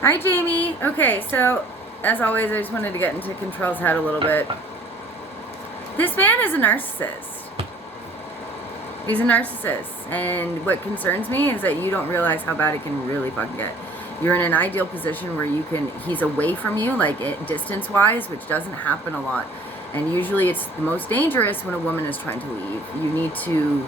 Hi, Jamie. Okay, so as always, I just wanted to get into Control's head a little bit. This man is a narcissist. He's a narcissist, and what concerns me is that you don't realize how bad it can really fucking get. You're in an ideal position where he's away from you, like distance-wise, which doesn't happen a lot. And usually it's the most dangerous when a woman is trying to leave. You need to,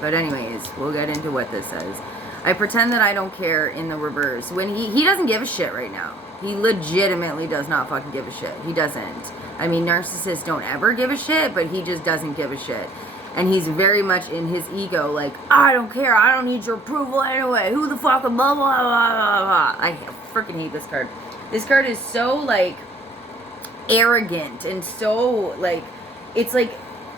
but anyways, we'll get into what this says. I pretend that I don't care in the reverse. When he doesn't give a shit right now. He legitimately does not fucking give a shit. He doesn't. I mean, narcissists don't ever give a shit, but he just doesn't give a shit. And he's very much in his ego, like, I don't care, I don't need your approval anyway, who the fuck, blah, blah, blah, blah. I freaking hate this card. This card is so, like, arrogant and so, like, it's like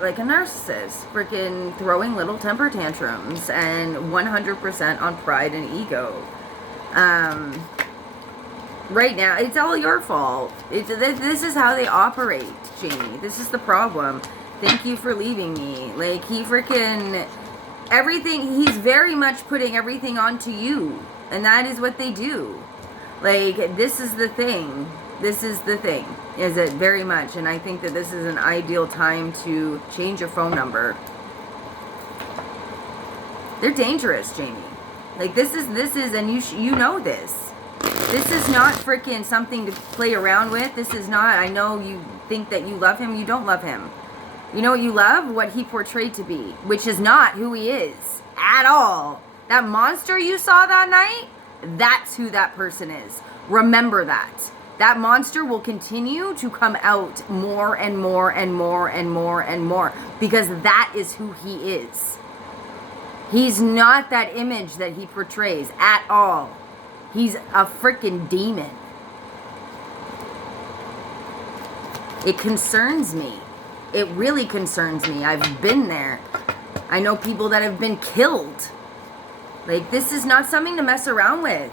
a narcissist, freaking throwing little temper tantrums and 100% on pride and ego. Right now, it's all your fault. This is how they operate, Jamie. This is the problem. Thank you for leaving me. Like, he freaking, everything, he's very much putting everything onto you. And that is what they do. Like, this is the thing. This is the thing. Is it very much. And I think that this is an ideal time to change your phone number. They're dangerous, Jamie. Like, this is, and you know this. This is not freaking something to play around with. This is not, I know you think that you love him. You don't love him. You know what you love? What he portrayed to be, which is not who he is at all. That monster you saw that night, that's who that person is. Remember that. That monster will continue to come out more and more and more and more and more because that is who he is. He's not that image that he portrays at all. He's a freaking demon. It concerns me. It really concerns me. I've been there. I know people that have been killed. Like, this is not something to mess around with.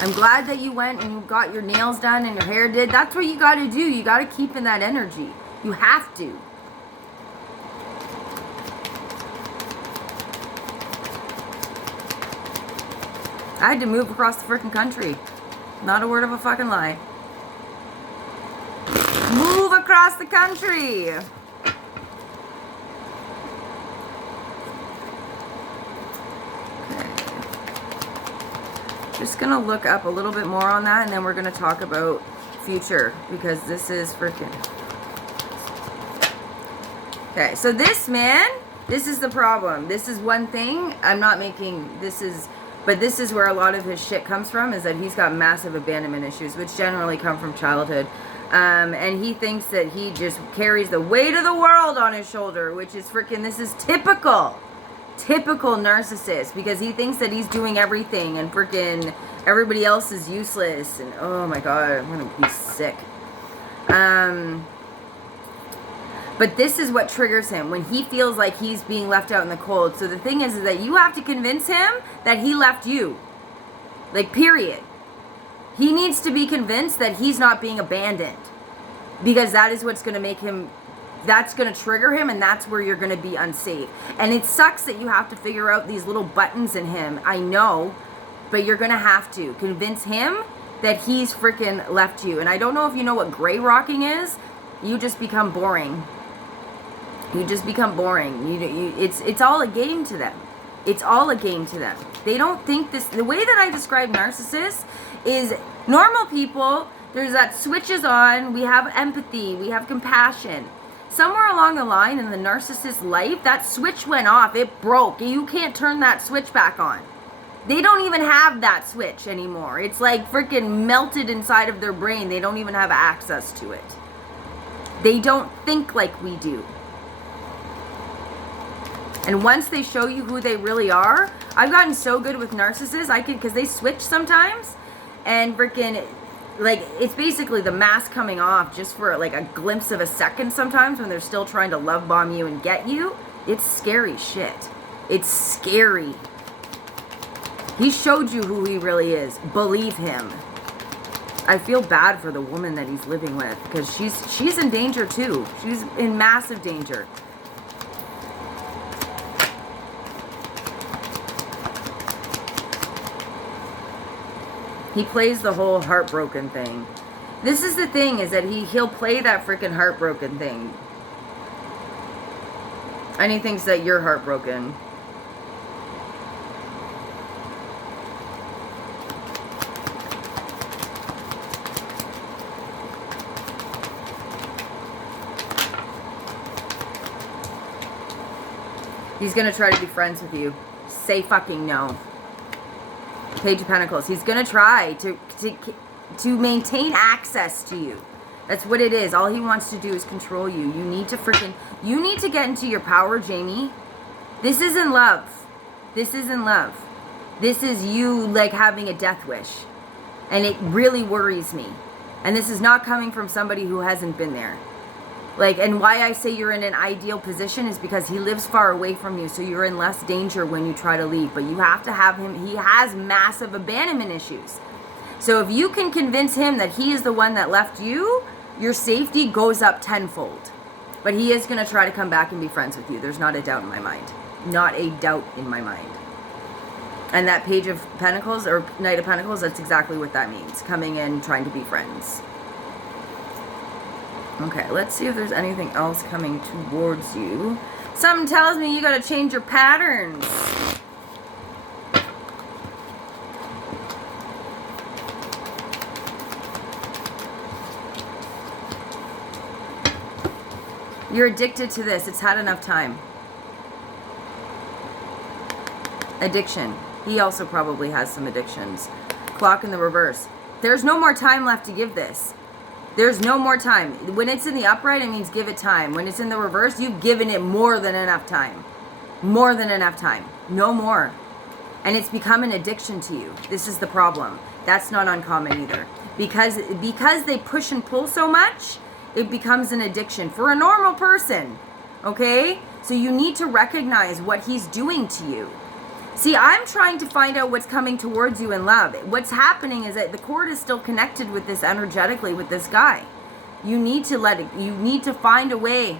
I'm glad that you went and you got your nails done and your hair did. That's what you got to do. You got to keep in that energy. You have to. I had to move across the freaking country. Not a word of a fucking lie. Move across the country. Okay. Just gonna look up a little bit more on that and then we're gonna talk about future because this is freaking. Okay, so this man, this is the problem. This is one thing I'm not making, but this is where a lot of his shit comes from, is that he's got massive abandonment issues, which generally come from childhood. And he thinks that he just carries the weight of the world on his shoulder, which is freaking, this is typical narcissist, because he thinks that he's doing everything and freaking everybody else is useless. And oh my God, I'm gonna be sick. But this is what triggers him when he feels like he's being left out in the cold. So the thing is that you have to convince him that he left you. Like, period. He needs to be convinced that he's not being abandoned. Because that is what's going to make him, that's going to trigger him, and that's where you're going to be unsafe. And it sucks that you have to figure out these little buttons in him. I know, but you're going to have to convince him that he's freaking left you. And I don't know if you know what gray rocking is. You just become boring. You just become boring. It's all a game to them. It's all a game to them. They don't think this. The way that I describe narcissists is normal people. There's that switches on. We have empathy. We have compassion. Somewhere along the line in the narcissist's life, that switch went off. It broke. You can't turn that switch back on. They don't even have that switch anymore. It's like freaking melted inside of their brain. They don't even have access to it. They don't think like we do. And once they show you who they really are, I've gotten so good with narcissists, because they switch sometimes, and freaking, like, it's basically the mask coming off just for like a glimpse of a second sometimes when they're still trying to love bomb you and get you. It's scary shit. It's scary. He showed you who he really is. Believe him. I feel bad for the woman that he's living with, because she's in danger too. She's in massive danger. He plays the whole heartbroken thing. This is the thing, is that he'll play that freaking heartbroken thing. And he thinks that you're heartbroken. He's gonna try to be friends with you. Say fucking no. Page of Pentacles. He's gonna try to maintain access to you. That's what it is. All he wants to do is control you. You need to get into your power, Jamie. This isn't love. This isn't love. This is you like having a death wish. And it really worries me. And this is not coming from somebody who hasn't been there. Like, and why I say you're in an ideal position is because he lives far away from you, so you're in less danger when you try to leave. But you have to have him, he has massive abandonment issues. So if you can convince him that he is the one that left you, your safety goes up tenfold. But he is going to try to come back and be friends with you. There's not a doubt in my mind. Not a doubt in my mind. And that Page of Pentacles, or Knight of Pentacles, that's exactly what that means. Coming in, trying to be friends. Okay, let's see if there's anything else coming towards you. Something tells me you gotta change your patterns. You're addicted to this. It's had enough time. Addiction. He also probably has some addictions. Clock in the reverse. There's no more time left to give this. There's no more time. When it's in the upright, it means give it time. When it's in the reverse, you've given it more than enough time. More than enough time. No more. And it's become an addiction to you. This is the problem. That's not uncommon either. Because they push and pull so much, it becomes an addiction for a normal person. Okay? So you need to recognize what he's doing to you. See, I'm trying to find out what's coming towards you in love. What's happening is that the cord is still connected with this energetically with this guy. You need to you need to find a way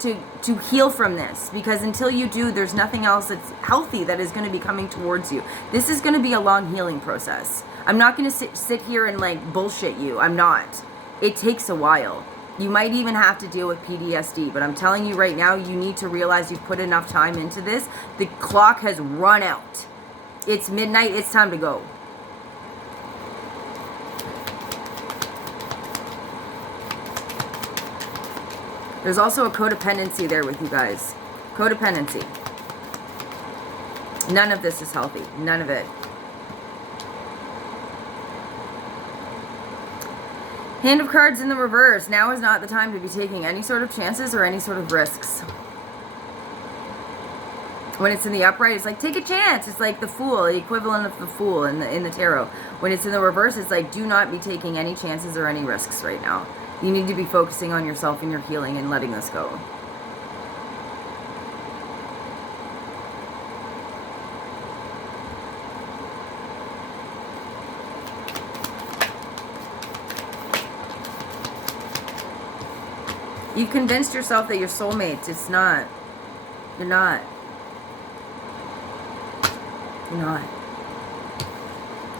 to heal from this, because until you do, there's nothing else that's healthy that is going to be coming towards you. This is going to be a long healing process. I'm not going to sit here and like bullshit you. I'm not. It takes a while. You might even have to deal with PTSD, but I'm telling you right now, you need to realize you've put enough time into this. The clock has run out. It's midnight. It's time to go. There's also a codependency there with you guys. Codependency. None of this is healthy. None of it. Hand of Cards in the reverse. Now is not the time to be taking any sort of chances or any sort of risks. When it's in the upright, it's like, take a chance. It's like the Fool, the equivalent of the Fool in the tarot. When it's in the reverse, it's like, do not be taking any chances or any risks right now. You need to be focusing on yourself and your healing and letting this go. You've convinced yourself that you're soulmates. It's not. You're not. You're not.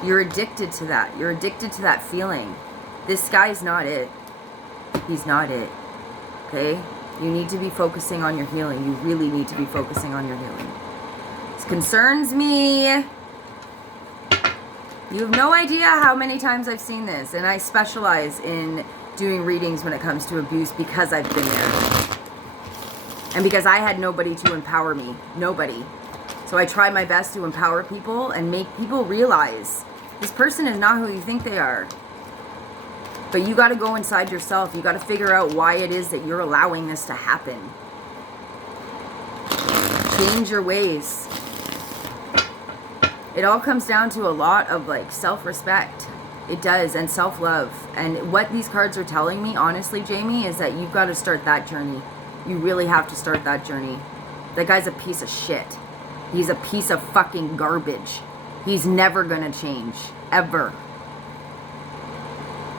You're addicted to that. You're addicted to that feeling. This guy's not it. He's not it. Okay? You need to be focusing on your healing. You really need to be focusing on your healing. This concerns me. You have no idea how many times I've seen this. And I specialize in doing readings when it comes to abuse because I've been there. And because I had nobody to empower me. Nobody. So I try my best to empower people and make people realize this person is not who you think they are. But you got to go inside yourself. You got to figure out why it is that you're allowing this to happen. Change your ways. It all comes down to a lot of like self-respect. It does, and self-love. And what these cards are telling me, honestly, Jamie, is that you've got to start that journey. You really have to start that journey. That guy's a piece of shit. He's a piece of fucking garbage. He's never gonna change. Ever.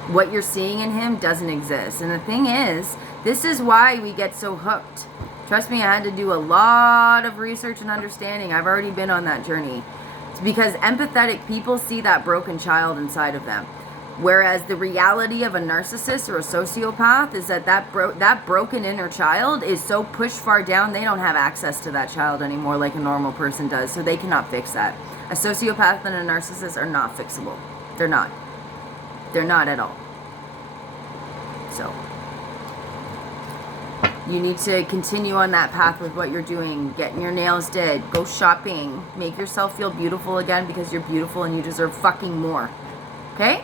What you're seeing in him doesn't exist. And the thing is, this is why we get so hooked. Trust me, I had to do a lot of research and understanding. I've already been on that journey. It's because empathetic people see that broken child inside of them. Whereas the reality of a narcissist or a sociopath is that broken inner child is so pushed far down, they don't have access to that child anymore like a normal person does. So they cannot fix that. A sociopath and a narcissist are not fixable. They're not. They're not at all. So you need to continue on that path with what you're doing. Getting your nails did. Go shopping. Make yourself feel beautiful again, because you're beautiful and you deserve fucking more. Okay?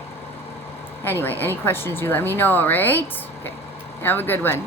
Anyway, any questions, you let me know, alright? Okay. Have a good one.